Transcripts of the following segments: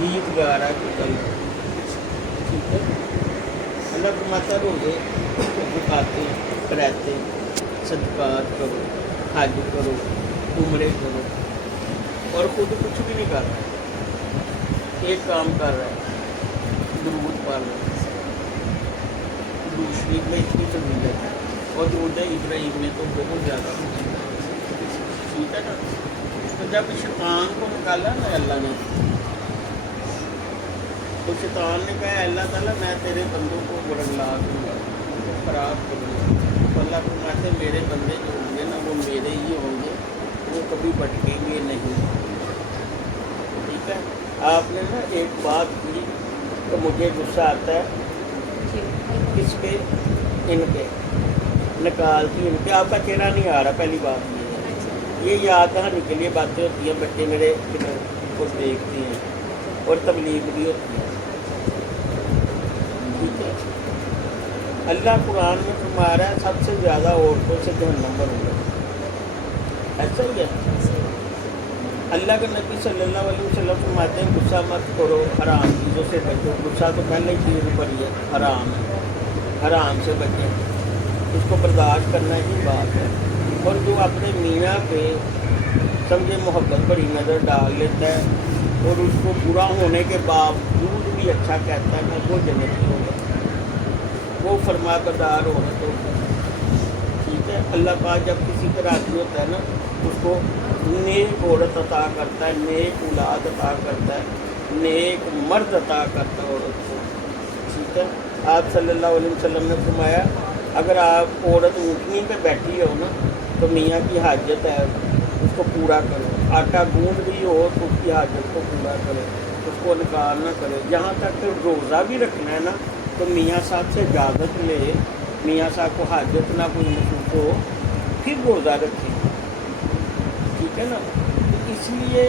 गीत गा रहा है कोई गलत, ठीक है। अल्लाह फरमाता रोज़े ज़काते रहते सदकात करो, हज करो, उम्रे करो, और खुद कुछ भी नहीं कर रहा। एक काम कर रहा है, दुरूद पढ़ रहा है। दुरूद शरीफ में इतनी फजीलत है, और दुरूद इब्राहीम में तो बहुत ज़्यादा फजीलत है, ठीक है ना। तो जब शैतान को निकाला ना अल्लाह ने, तो शैतान ने कहा अल्लाह ताला मैं तेरे बंदों को बुरला दूँगा, उनको ख़राब करूँगा। तो अल्लाह फरमाते मेरे बंदे जो होंगे ना वो मेरे ही होंगे, वो कभी भटकेंगे नहीं, ठीक है। आपने ना एक बात की तो मुझे गुस्सा आता है, किस पे? इन पे निकालती इनके, आपका चेहरा नहीं आ रहा, पहली बात ये याद दहानी के लिए बातें होती हैं, बच्चे मेरे को देखते हैं और तबलीग भी होती है, ठीक है। अल्लाह कुरान में फरमा रहा है सबसे ज़्यादा औरतों से जहन्नम भरूंगा, ऐसा ही है। अल्लाह के नबी सल्लल्लाहु अलैहि वसल्लम फरमाते हैं गुस्सा मत करो, हराम चीज़ों से बचो। गुस्सा तो पहले ही चीज़ पड़ी है, हराम है, हराम से बचें, उसको बर्दाश्त करना ही बात है। और जो अपने मियाँ पे समझे मोहब्बत भरी नज़र डाल लेता है और उसको बुरा होने के बावजूद भी अच्छा कहता है ना, वो जन्नती होगा, वो फरमाबरदार औरत होगा, ठीक है। अल्लाह पाक जब किसी का राज़ी होता है ना, उसको नेक औरत अता करता है, नेक औलाद अता करता है, नेक मर्द अता करता है औरत को, ठीक है। आप सल्लल्लाहु अलैहि वसल्लम ने फरमाया अगर आप औरत ऊँटनी पे बैठी हो ना, तो मियाँ की हाजत है उसको पूरा करो, आटा गूंद रही हो तो उसकी हाजत को पूरा करो, उसको इनकार ना करे। जहाँ तक रोज़ा भी रखना है ना, तो मियाँ साहब से इजाज़त ले, मियाँ साहब को हाजत ना कोई महसूस हो, फिर रोज़ा रखें, ठीक है ना। तो इसलिए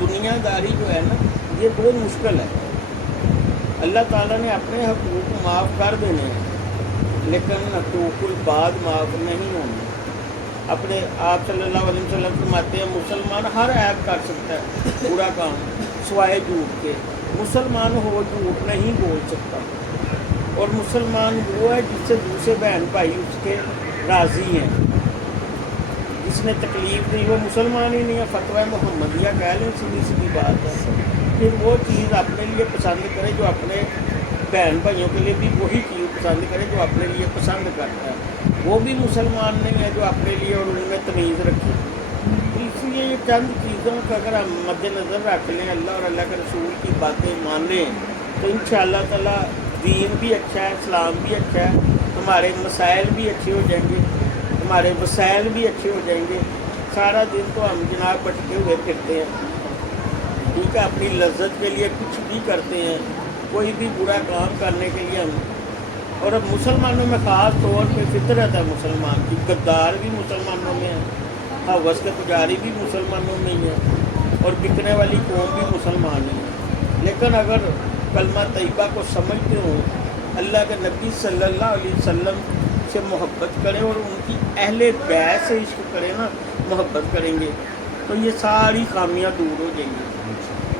दुनियादारी जो है ना, ये बहुत मुश्किल है। अल्लाह ताला ने अपने हकूक़ माफ़ कर देने हैं, लेकिन हकूक़ुल बाद माफ़ नहीं होने। अपने आप सल्लल्लाहु अलैहि वसल्लम फरमाते हैं मुसलमान हर ऐप कर सकता है, बुरा काम सिवाय झूठ के। मुसलमान हो झूठ नहीं बोल सकता, और मुसलमान वो है जिससे दूसरे बहन भाई उसके राज़ी हैं, जिसने तकलीफ़ दी वो मुसलमान ही नहीं है। फतवा मोहम्मदिया कह लें, सीधी सीधी बात है। फिर वो चीज़ अपने लिए पसंद करे जो अपने बहन भाइयों के लिए भी वही चीज़ पसंद करे जो अपने लिए पसंद करता है, वो भी मुसलमान नहीं है जो अपने लिए और उनमें तमीज़ रखे। तो इसलिए ये चंद चीज़ों का अगर हम मद्देनज़र रख लें, अल्लाह और अल्लाह के रसूल की बातें मान लें, तो इंशाअल्लाह ताला दीन भी अच्छा है, इस्लाम भी अच्छा है, हमारे मसाइल भी अच्छे हो जाएंगे, हमारे वसाइल भी अच्छे हो जाएंगे। सारा दिन तो हम जनाब भटके हुए फिरते हैं, ठीक है, अपनी लज्जत के लिए कुछ भी करते हैं, कोई भी बुरा काम करने के लिए हम। और अब मुसलमानों में ख़ास तौर पे फितरत है मुसलमान की, गद्दार भी मुसलमानों में है, हवस के पुजारी भी मुसलमानों में ही है, और बिकने वाली कौम भी मुसलमान ही है। लेकिन अगर कलमा तैयबा को समझते हो, अल्लाह के नबी सल्लल्लाहु अलैहि वसल्लम से मोहब्बत करें और उनकी अहले बैत से इश्क करें ना, मोहब्बत करेंगे तो ये सारी खामियां दूर हो जाएंगी।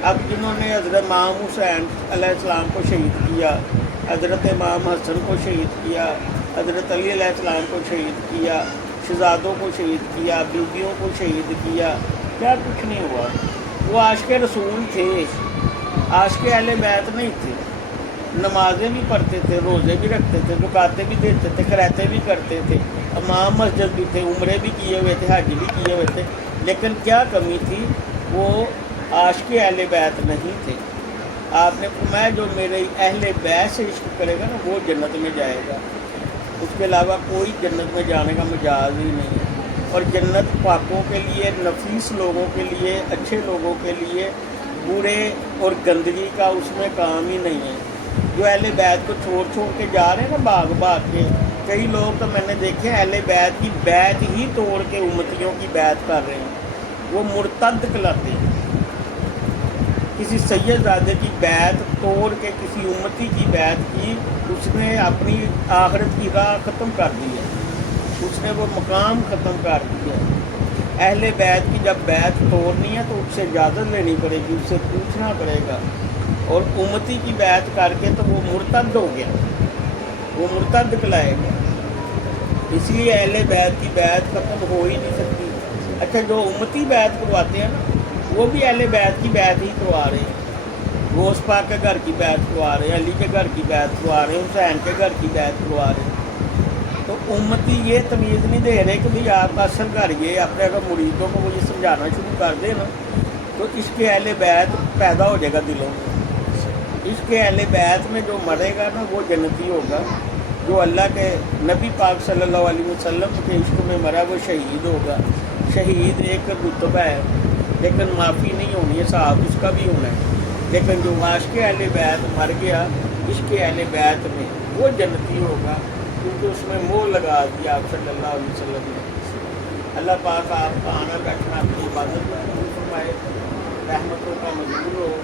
अब जिन्होंने हज़रत इमाम हुसैन अलैहिस्सलाम को शहीद किया, हज़रत इमाम हसन को शहीद किया, हज़रत अली अलैहिस्सलाम को शहीद किया, शहज़ादों को शहीद किया, बीवियों को शहीद किया, क्या कुछ नहीं हुआ। वो आशिक़ रसूल थे, आशिक़ अहले बैत नहीं थे। नमाज़ें भी पढ़ते थे, रोज़े भी रखते थे, ज़कातें भी देते थे, खैरातें भी करते थे, इमाम मस्जिद भी थे, उम्रे भी किए हुए थे, हज भी किए हुए थे। लेकिन क्या कमी थी, वो आशिक़ अहले बैत नहीं थे। आपने फरमाया जो मेरे अहले बैत से इश्क करेगा ना, वो जन्नत में जाएगा, उसके अलावा कोई जन्नत में जाने का मजाज ही नहीं है। और जन्नत पाकों के लिए, नफीस लोगों के लिए, अच्छे लोगों के लिए, बुरे और गंदगी का उसमें काम ही नहीं है। जो अहले बैत को छोड़ छोड़ के जा रहे हैं ना भाग भाग के, कई लोग तो मैंने देखे अहले बैत की बैत ही तोड़ के उम्मतियों की बैत कर रहे हैं, वो मुर्तद कहलाते हैं। किसी सैयदजादे की बैत तोड़ के किसी उम्मती की बैत की, उसने अपनी आखिरत की राह ख़त्म कर दी है, उसने वो मकाम ख़त्म कर दिया। اہل بیت کی جب بیت توڑنی ہے تو اس سے اجازت لینی پڑے گی، اس سے پوچھنا پڑے گا. اور امتی کی بیعت کر کے تو وہ مرتد ہو گیا، وہ مرتد کہلائے گا. اس لیے اہل بیت کی بیعت ختم ہو ہی نہیں سکتی. اچھا جو امتی بیعت کرواتے ہیں نا وہ بھی اہل بیت کی بیعت ہی کروا رہے ہیں. غوث پاک کے گھر کی بیعت کروا رہے ہیں، علی کے گھر کی بیعت کروا رہے ہیں، حسین کے گھر کی بیعت کروا رہے ہیں. تو امتی یہ تمیز نہیں دے رہے کہ بھئی آپ کا اصل گھر یہ. اپنے اگر مریدوں کو وہ یہ سمجھانا شروع کر دے نا تو عشق اہل بیت پیدا ہو جائے گا دلوں میں. عشق اہل بیت میں جو مرے گا نا وہ جنتی ہوگا. جو اللہ کے نبی پاک صلی اللہ علیہ وسلم کے عشق میں مرا وہ شہید ہوگا. شہید ایک رتبہ ہے لیکن معافی نہیں ہونی ہے، صاحب اس کا بھی ہونا ہے. لیکن جو عاشق اہل بیت مر گیا عشق اہل بیت میں وہ جنتی ہوگا، کیونکہ اس میں موہ لگا دیا آپ صلی اللہ علیہ وسلم نے. اللہ پاک آپ کا آنا بیٹھنا اپنی عبادت میں قبول فرمائے، رحمتوں کا مظہور ہو.